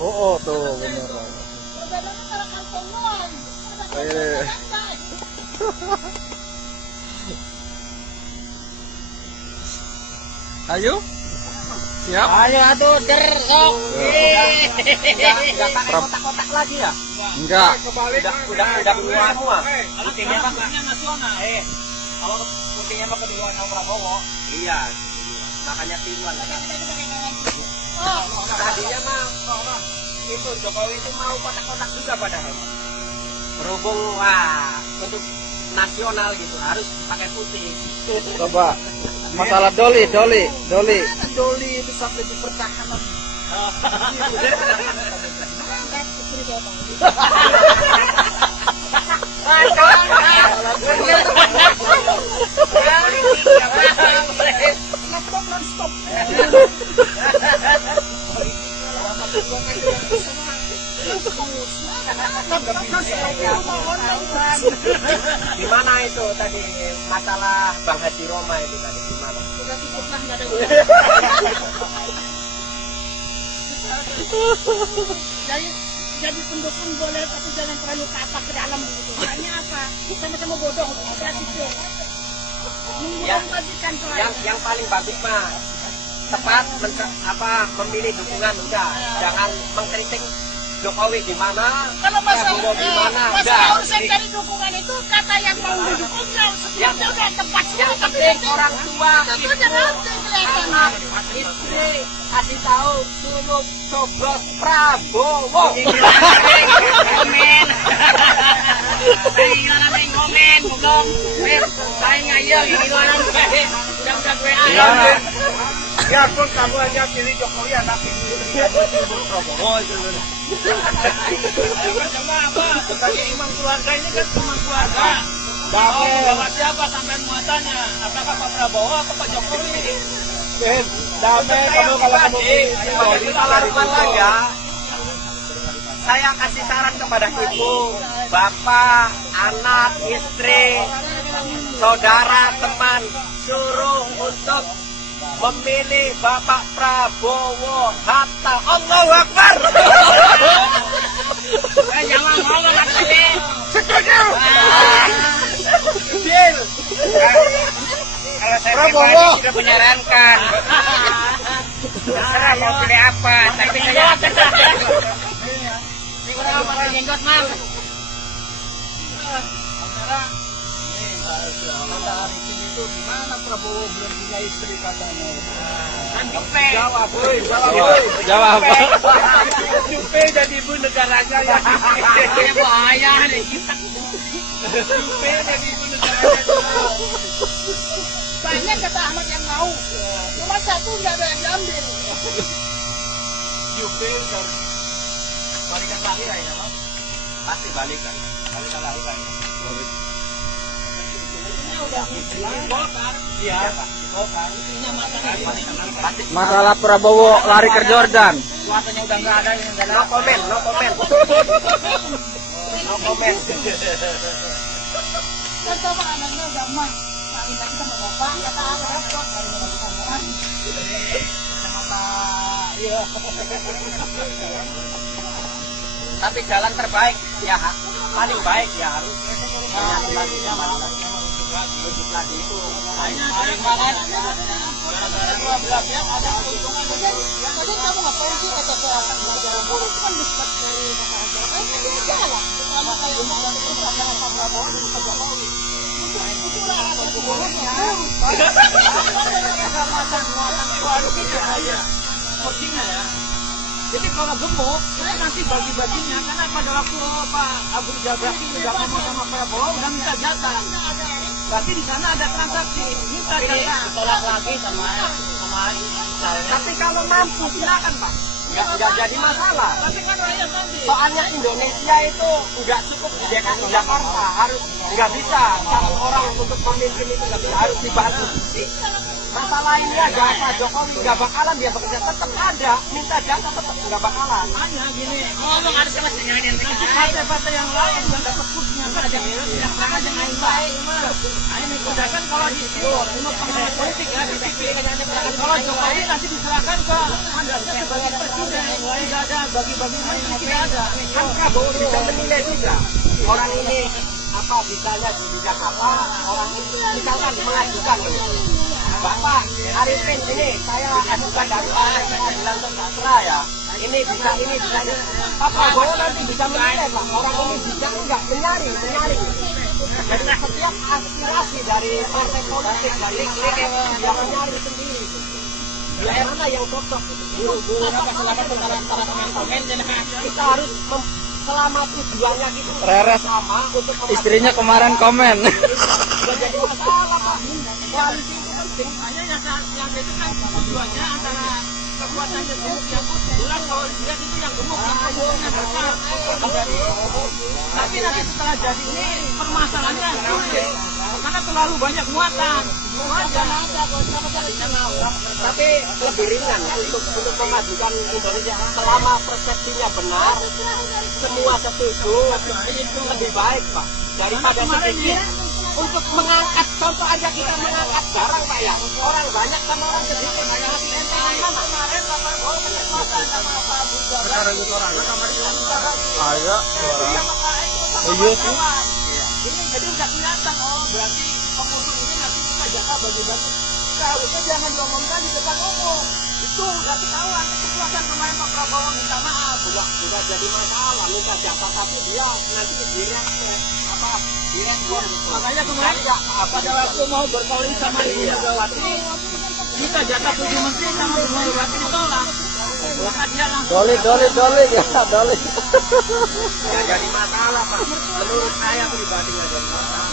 Oh, tuh bener. Ayo. Siap. Ayo atuh der sok. Enggak pakai kotak-kotak lagi ya? Enggak. Udah keluar semua. Putihnya mah nasional. Kalau putihnya mah kedua Prabowo. Iya. Makanya tiruan. Tadinya mah itu Jokowi itu mau kotak-kotak juga padahal. Berhubung untuk nasional gitu harus pakai putih. Coba. Masalah doli. Doli itu sampai di pertahanan. Gimana itu tadi masalah Bang Haji Roma itu tadi gimana? Jadi pendukung boleh tapi jangan terlalu kapak ke dalam begitu. Hanya apa? Sama-sama bodoh. Yang paling bagus mah tepat memilih dukungan udah, jangan mengkritik Jokowi gimana, kalau masalah udah. cari dukungan itu kata yang mau didukungnya sebelumnya udah tepat semua. Yang penting orang tua anak istri kasih tahu suruh coblos Prabowo. Komen. Saya komen, dong. Saya ngayal ini orang udah gue ayam. Ya pun kamu aja pilih Jokowi anak pilih Prabowo itu. Coba apa? Sebagai imam keluarga ini kan cuma keluarga. Bawa siapa sampai muatannya? Apakah Pak Prabowo atau Pak Jokowi? Damai kamu kalau keluarga. Saya kasih saran kepada ibu, bapak, anak, istri, saudara, teman, suruh untuk memilih Bapak Prabowo Hatta. Allahu Akbar. Jangan ngomong lagi. Setuju. Deal. Kalau saya Prabowo sudah menyarankan. Terserah mau pilih apa, tapi saya kurang apa jenggot, Mang. Gimana Prabowo belum punya istri katanya? Kan Jupe. Jawab. Jupe jadi ibu negaranya ya. Ini bahaya nih. Jupe jadi ibu negaranya. Banyak kata Ahmad yang mau, cuma satu nggak ada yang diambil. Jupe balikan lagi lah ya, Mas. Pasti balikan lagi kan. Masalah Prabowo lari ke Jordan. Kuatanya udah nggak ada yang No comment. No comment. Kan sama anaknya udah mah, kali lagi sama bapak, kata repot dari mana. Iya. Tapi jalan terbaik ya paling baik ya harus wujud lagi itu. paling banget. Gara-gara 12 jam ada keuntungan. Jadi kamu ngapain sih kata akan belajar bola itu kan dekat dari masyarakat. Kan ini salah. Sama kayak umumnya itu sama Pak Prabowo dan Pak Jokowi. Itulah asal bohongnya. Coachingnya ya. Jadi kalau gemuk, saya nanti bagi-baginya karena pada waktu Pak Abu Jabaki udah ngomong sama Prabowo udah minta jatah. Berarti di sana ada transaksi, minta jatah. Ditolak lagi sama. Tapi kalau mampu silakan Pak. Nggak jadi masalah. Tapi kan rakyat nanti. Soalnya Indonesia itu nggak cukup di Jakarta, harus nggak bisa satu orang untuk pemimpin itu nggak bisa, harus dibantu. Masalah ini aja Pak Jokowi nggak bakalan dia bekerja, tetap ada minta jatah tetap nggak bakalan. Hanya gini, ngomong harus sama dengan nanti partai-partai yang lain yang dapat kursinya aja yang aja main baik mas. Ini kedakan kalau di situ untuk pengamat politik ya di TV kalau Jokowi nanti diserahkan ke mandatnya sebagai presiden. tidak ada bagi-bagi menteri, tidak ada. Kan Prabowo bisa menilai juga. Orang ini apa bisanya di bidang apa, orang ini misalkan mengajukan ini. Bapak Arifin ini saya ajukan dakwaan pengadilan sejahtera ya. Ini bisa ini. Pak Prabowo nanti bisa menilai Pak. Orang ini bisa enggak menyaring. Jadi setiap aspirasi dari partai politik dari yang menyaring sendiri. Yang mana yang cocok? Kita harus selama tujuannya gitu. Reres Sama untuk istrinya kemarin komen. jadi masalah Pak. Koalisi itu penting. Hanya yang itu kan tujuannya antara kekuatan yang gemuk yang bulan kalau dilihat itu yang gemuk yang kekuatannya besar. Tapi nanti setelah jadi ini permasalahannya sulit karena terlalu banyak muatan. Tapi lebih ringan untuk memajukan Indonesia selama persepsinya benar, semua setuju, lebih baik Pak daripada sedikit. Untuk mengangkat contoh aja kita mengangkat barang Pak ya, orang banyak sama orang sedikit. Kemarin Pak Prabowo menyebutkan sama Pak Abu Jabbar. Ayo. Iya sih. Ini jadi nggak kelihatan berarti pengusung ini nanti kita jatah bagi-bagi. Harusnya jangan diomongkan di depan umum. Itu udah ketahuan kekuatan kemarin Pak Prabowo minta maaf. Sudah jadi masalah minta jatah tapi dia nanti direct Makanya kemarin pada waktu mau berkoalisi sama Ibu Megawati, kita jatah 7 menteri sama Ibu Megawati ditolak. Maka dia langsung Doli ya, doli. nggak jadi masalah Pak. Menurut saya pribadi nggak jadi masalah.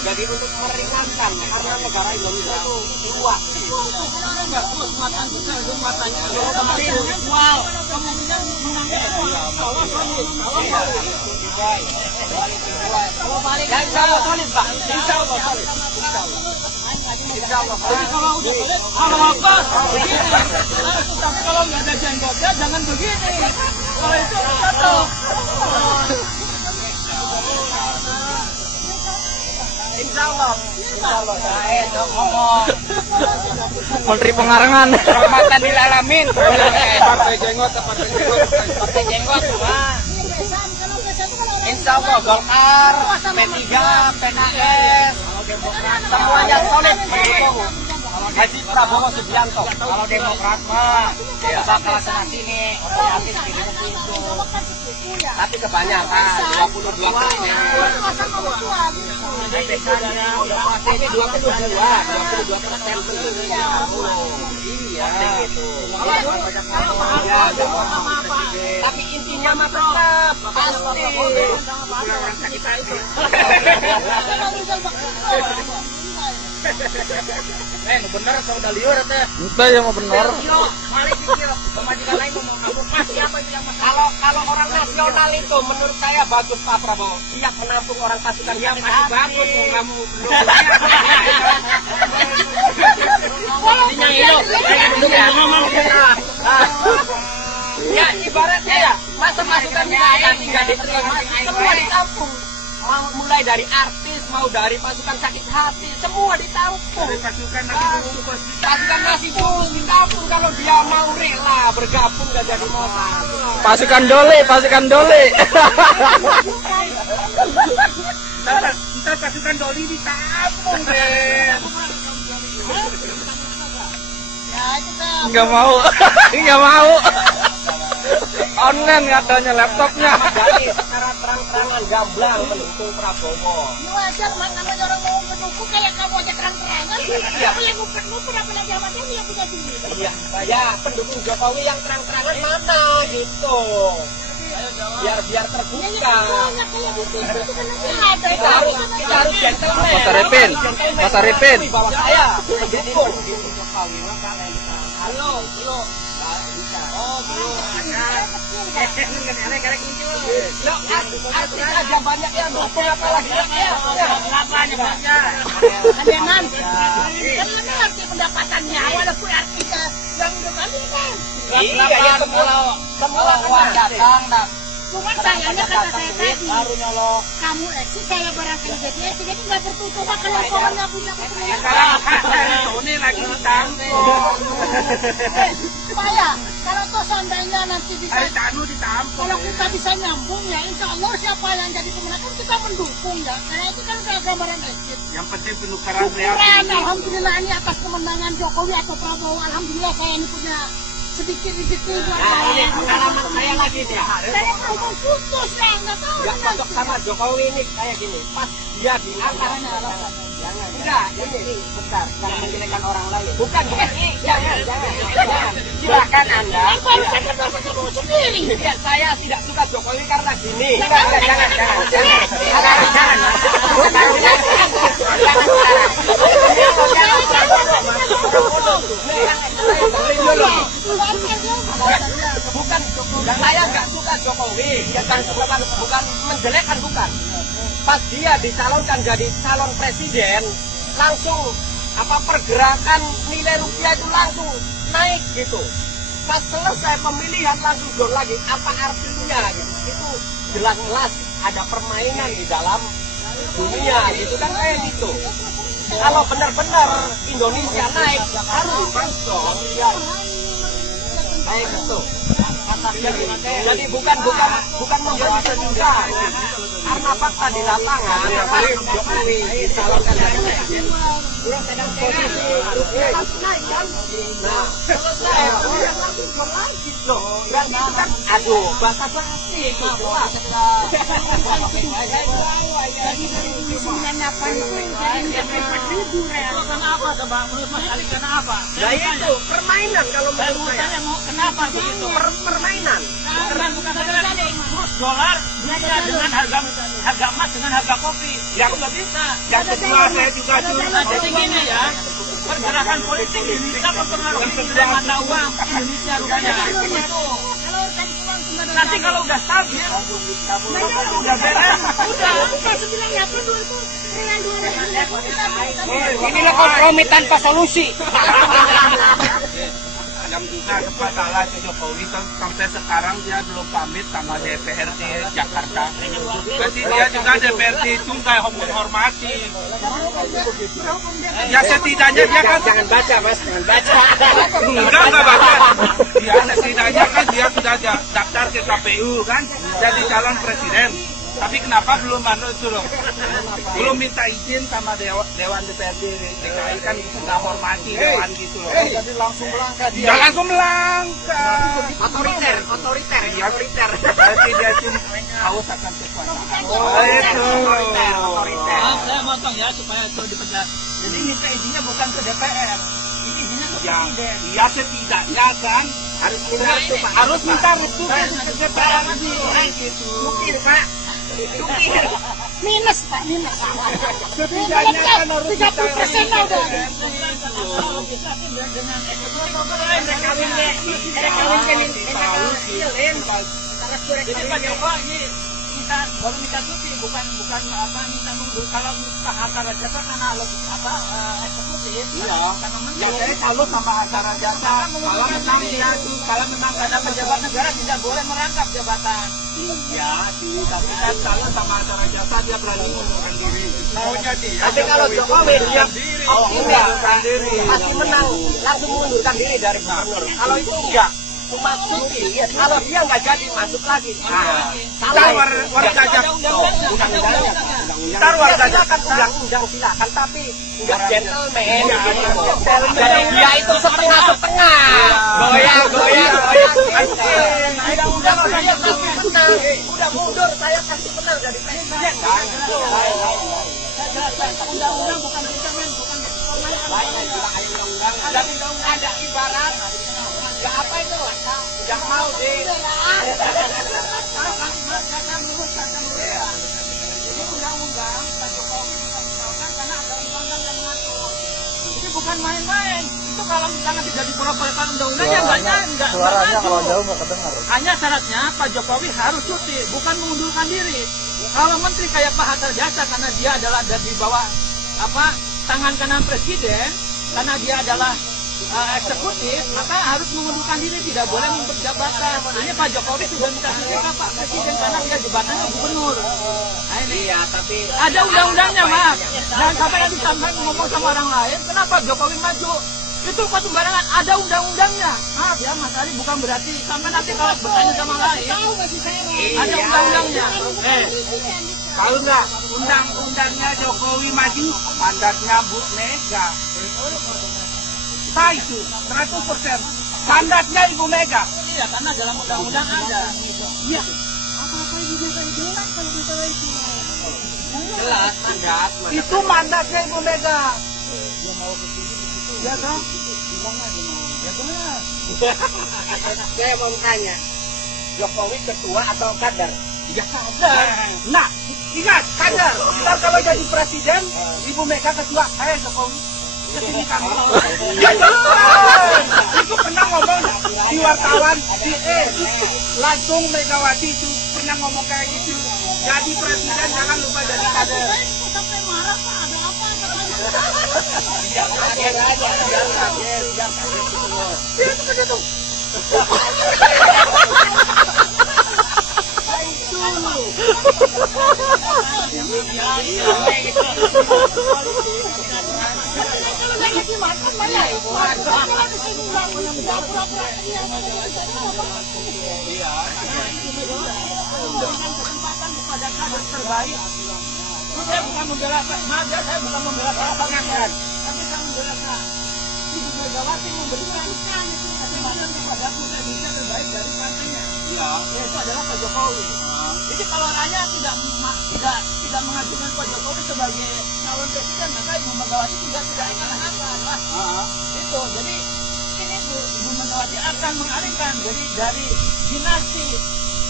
Jadi untuk meringankan karena negara Indonesia itu luas. nggak kuat muatan kita, itu muatannya kemarin wow, kemungkinan menangnya Allah solid. Ya insya Allah solid Pak. Insya Allah solid. Insya Allah. Jadi kalau udah solid, Allah Akbar, begini. Tapi kalau nggak ada jenggotnya, jangan begini. Kalau itu cocok. Insya Allah. Saya ngomong. Menteri pengarangan. Rahmatan lil alamin. Partai jenggot. Insya Allah Golkar, P3, PKS, semuanya solid mendukung Haji Prabowo Subianto. Kalau Demokrat mah bakal sana sini, otomatis gitu. Tapi kebanyakan 22 ini 22%. Iya gitu. Tapi intinya mah tetap pasti. Bener sudah liur teh. Itu yang mau benar. Kalau orang nasional itu menurut saya bagus Pak Prabowo. Siap menampung orang pasukan yang masih bagus kamu ya ibaratnya ya masukan saya tidak diterima semua ditampung. Mau mulai dari artis, mau dari pasukan sakit hati, semua ditampung. Pasukan nasi bungkus ditampung kalau dia mau rela bergabung gak jadi masalah. Pasukan dole. Ntar pasukan doli ditampung deh. Nggak mau. Online katanya laptopnya. Jadi secara terang-terangan gamblang mendukung Prabowo. Ini wajar, namanya orang mau mendukung kayak kamu aja terang-terangan. Kamu yang ngumpet-ngumpet apalagi jawabannya yang punya diri. Iya, saya pendukung Jokowi yang terang-terangan mana gitu. Biar terbuka. Kita harus gentleman. Mas Arifin. Bahwa saya mendukung Halo. Oh, belum. Lo artis aja banyak yang dukung apalagi ya. Kenapa nyebutnya? Kadenan, kan mana arti pendapatannya? Walaupun artinya yang udah kami kan. Iya, ya semua kan datang dan Cuma sayangnya kata saya tadi, kamu eksis, saya barangkali jadi eksis, jadi nggak tertutup kalau kamu nggak punya keturunan. Ini lagi ditampung. Supaya kalau toh seandainya nanti bisa, kalau kita bisa nyambung ya, insya Allah siapa yang jadi pemenang kan kita mendukung ya. Karena itu kan gambaran exit. Yang penting penukaran Tukeran, alhamdulillah ini atas kemenangan Jokowi atau Prabowo. Alhamdulillah saya ini punya sedikit rezeki buat ini pengalaman saya lagi nih. saya mau putus ya, nggak tahu. Nggak cocok sama Jokowi ini kayak gini. Pas dia di atas. Enggak, ini bentar, jangan menjelekkan orang lain. Bukan, jangan. Silakan Anda. Baru saya kenal Prabowo sendiri. Ya, saya tidak suka Jokowi karena gini. Bukan, saya nggak suka Jokowi. Bukan menjelekkan, bukan. Pas dia dicalonkan jadi calon presiden, langsung pergerakan nilai rupiah itu langsung naik gitu. Pas selesai pemilihan langsung down lagi. Apa artinya gitu? Itu jelas-jelas ada permainan di dalam dunia gitu kan kayak gitu. Kalau benar-benar Indonesia naik harus dipantau. Kayak gitu. Jadi bukan membuat juga. Karena fakta di lapangan Jokowi dicalonkan jadi presiden. Posisi rupiah naik kan. Nah, selesai langsung berlanjut loh. Dan itu kan aduh bahasa basi itu. Jadi dari 98 itu jadi 4.000 real. Kenapa coba menurut Mas Ali kenapa? Nah itu permainan kalau menurut saya. Saya mau kenapa begitu? Permainan. Karena bukan saja kurs dolar dunia dengan harga emas dengan harga kopi. Yang nggak bisa. Yang kedua saya juga Jadi gini ya, pergerakan politik Indonesia mempengaruhi nilai mata uang Indonesia rupiah. Nanti kalau udah stabil, udah beres, udah. Inilah kompromi tanpa solusi. yang juga masalah Jokowi kan sampai sekarang dia belum pamit sama DPRD Jakarta. Jadi dia juga DPRD itu nggak menghormati. Ya setidaknya dia kan Jangan baca mas, jangan baca. enggak baca. Dia setidaknya kan dia sudah daftar ke KPU kan, jadi calon presiden. Tapi kenapa belum itu loh? Belum minta izin sama Dewan DPRD DKI kan itu nggak hormati Dewan gitu loh. Jadi langsung melangkah dia. Nggak langsung melangkah. Otoriter. Berarti dia itu haus akan kekuasaan. Oh itu. Otoriter. Saya motong ya supaya itu dipecat. Jadi minta izinnya bukan ke DPR, ini izinnya ke Ya, presiden. ya setidaknya kan Harus minta restu Pak. harus minta restu ke DPR gitu. Mungkin Pak. Mungkin. Minus Pak, minus. Setidaknya kan harus 30% lah udah. Kalau bisa tuh dengan jadi Pak Joko ini kita baru minta cuti bukan minta mundur. Kalau Pak Hatta Rajasa karena eksekutif karena Ya saya salut sama acara jasa. Kalau menang dia tuh, kalau menang karena pejabat negara tidak boleh merangkap jabatan. iya, tapi kan salut sama acara jasa dia berani mengundurkan diri. Maunya dia. Tapi kalau Jokowi dia mengundurkan diri. pasti menang langsung mengundurkan diri dari gubernur. Kalau itu enggak, cuma cuti. Kalau dia nggak jadi masuk lagi. Nah, Ntar warga Jakarta. Ntar warga silakan undang-undang silakan, tapi enggak gentleman. Jadi dia itu setengah-setengah. Goyang. Undang-undang saya kasih menang. Udah mundur saya kasih menang jadi presiden. Undang-undang bukan gentleman, bukan Ada ibarat nggak apa itu nggak mau di Jadi undang-undang Pak Jokowi dibatalkan karena ada undang-undang yang mengatur. Ini bukan main-main. Itu kalau misalnya tidak diperolehkan undang-undangnya nggak maju. Hanya syaratnya Pak Jokowi harus cuti, bukan mengundurkan diri. Kalau menteri kayak Pak Hatta Rajasa karena dia adalah dari bawah tangan kanan presiden, karena dia adalah eksekutif, maka harus mengundurkan diri, tidak boleh memperjabatan. Ini Pak Jokowi sudah minta cuti ke Pak Presiden karena dia jabatannya gubernur. Nah, ini iya tapi ada undang-undangnya, Mas. Dan sampai nanti sampai ngomong sama orang lain, kenapa Jokowi maju? Itu kok sembarangan, ada undang-undangnya. Maaf ya Mas Ari, bukan berarti sampai nanti kalau bertanya sama lain. Ada undang-undangnya. Tahu nggak undang-undangnya Jokowi maju, mandatnya Bu Mega. Saya itu 100%. Mandatnya Ibu Mega. Iya, karena dalam undang-undang ada. Iya. Apa-apa juga kan jelas kalau masalah itu. Jelas mandat. Itu mandatnya Ibu Mega. Ya kan? Ya benar. Saya mau tanya, Jokowi ketua atau kader? Ya kader. Nah, ingat kader. Ntar kalau jadi presiden, Ibu Mega ketua, saya Jokowi. Kesini kami. Ya benar. Itu pernah ngomong di wartawan di langsung Megawati itu pernah ngomong kayak gitu. Jadi presiden jangan lupa jadi kader. Sampai marah Pak, ada apa? Biar kaget aja, biar kaget semua. Dia itu kaget tuh. Kalau lagi dimakan mana? Memberikan kesempatan kepada kader terbaik. Saya bukan membela, maaf ya, saya bukan membela pasangan, tapi saya membela Ibu Megawati memberikan kesempatan kepada putra Indonesia terbaik dari partainya. Ya. Yaitu adalah Pak Jokowi. Jadi kalau rakyat tidak mengajukan Pak Jokowi sebagai calon presiden, maka Ibu Megawati juga tidak akan apa. Itu. Jadi ini Ibu Megawati akan mengalihkan dari dinasti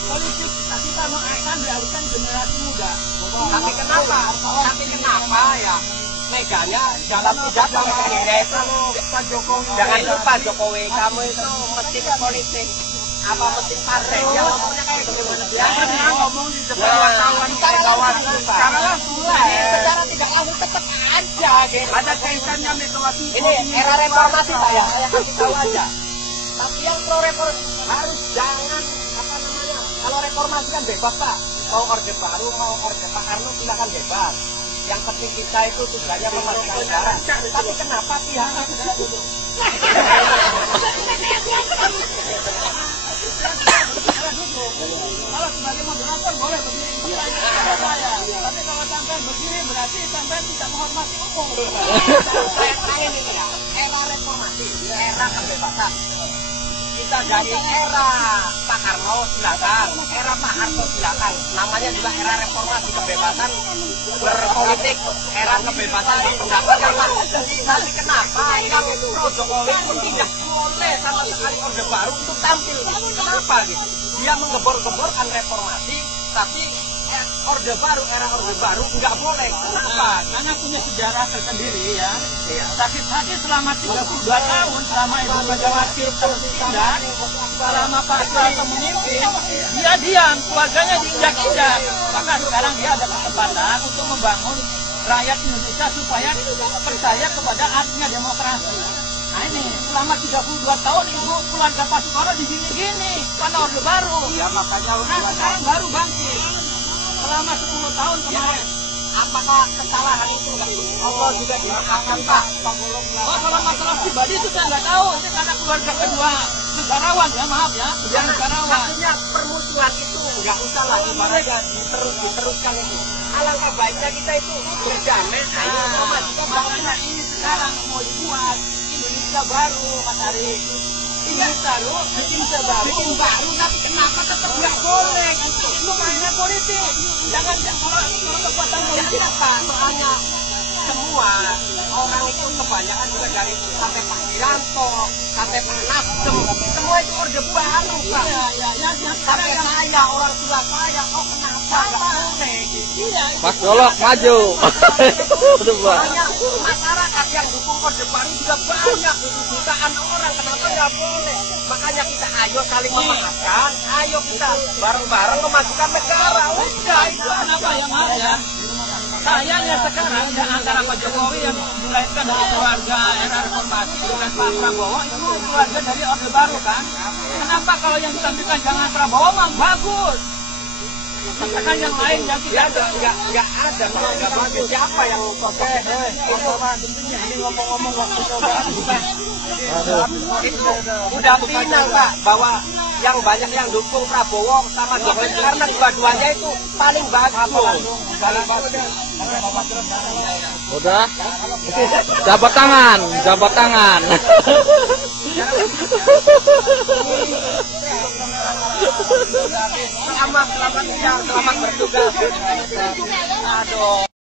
politik kita akan dialihkan generasi muda. Tapi kenapa ya? Meganya dalam pidato yaitu Pak Jokowi. jangan lupa Jokowi, kamu itu mesin politik. Apa mesin partai? Yang ngomongnya kayak gitu. Yang pernah ngomong di depan wartawan Megawati. Sekarang langsung Secara tidak langsung tetap aja gitu. ada kaitannya Megawati. Ini era reformasi saya kasih tahu aja. Tapi yang pro reformasi harus jangan apa namanya. Kalau reformasi kan bebas Pak. Mau orde baru, mau orde Pak Karno silakan bebas. Yang penting kita itu tujuannya memajukan negara. Tapi kenapa pihak itu? Kalau sebagai moderator boleh begini pertanyaan saya. Tapi kalau sampai begini berarti sampai tidak menghormati umum. Saya terakhir ini ya, era reformasi, era kebebasan. Kita dari era Pak Karno silakan, era Pak Harto silakan. Namanya juga era reformasi kebebasan berpolitik, era kebebasan berpendapat kan Pak. Tapi kenapa yang pro Jokowi pun tidak boleh sama sekali orde baru untuk tampil? Kenapa gitu? Dia menggebor-geborkan reformasi, tapi orde baru, era orde baru nggak boleh. Kenapa? Karena punya sejarah tersendiri ya. Sakit-sakit selama 32 tahun, selama Ibu Megawati tertindak, selama Pak Soeharto memimpin, dia diam, keluarganya diinjak-injak. Maka sekarang dia ada kesempatan untuk membangun rakyat Indonesia supaya percaya kepada artinya demokrasi. Nah ini, selama 32 tahun Ibu keluarga Pak Soeharto di sini-gini, karena orde baru. Ya makanya Nah sekarang baru bangkit. Selama 10 tahun kemarin. Apakah kesalahan itu Allah juga dimaafkan Pak? Oh kalau masalah pribadi itu saya nggak tahu. Ini karena keluarga kedua negarawan ya, maaf ya. Kedua negarawan. Maksudnya permusuhan itu nggak usah lah ibaratnya diteruskan itu. Alangkah baiknya kita itu berdamai, ayo memajukan Makanya ini sekarang mau dibuat Indonesia baru, Mas Ari. Indonesia baru, bikin baru, tapi kenapa tetap nggak boleh? Itu mainnya politik. Jangan kalau kekuatan politik apa? Soalnya semua orang itu kebanyakan juga dari sampai Pak Wiranto, sampai Pak Nasdem, semua itu orde baru Pak. Sampai saya, orang tua saya, kenapa nggak boleh? Mas Golok maju. Soalnya masyarakat yang dukung orde baru juga banyak, jutaan orang, kenapa nggak boleh? Makanya kita ayo saling memaafkan, ayo kita bareng-bareng memajukan negara. Udah itu Kenapa ya Mas ya? Sayangnya sekarang ya antara Pak Jokowi yang dilahirkan dari keluarga era reformasi dengan Pak Prabowo itu keluarga dari orde baru kan? Kenapa kalau yang ditampilkan jangan Prabowo mah bagus? Katakan yang lain yang Ya tidak ada. nggak ada, kalau nggak bagus siapa yang Oke, ini ngomong-ngomong waktu coba. itu udah final Kak, bahwa yang banyak yang dukung Prabowo sama Jokowi karena dua-duanya itu paling bagus. Udah. Jabat tangan, jabat tangan. Selamat siang, selamat bertugas. Aduh.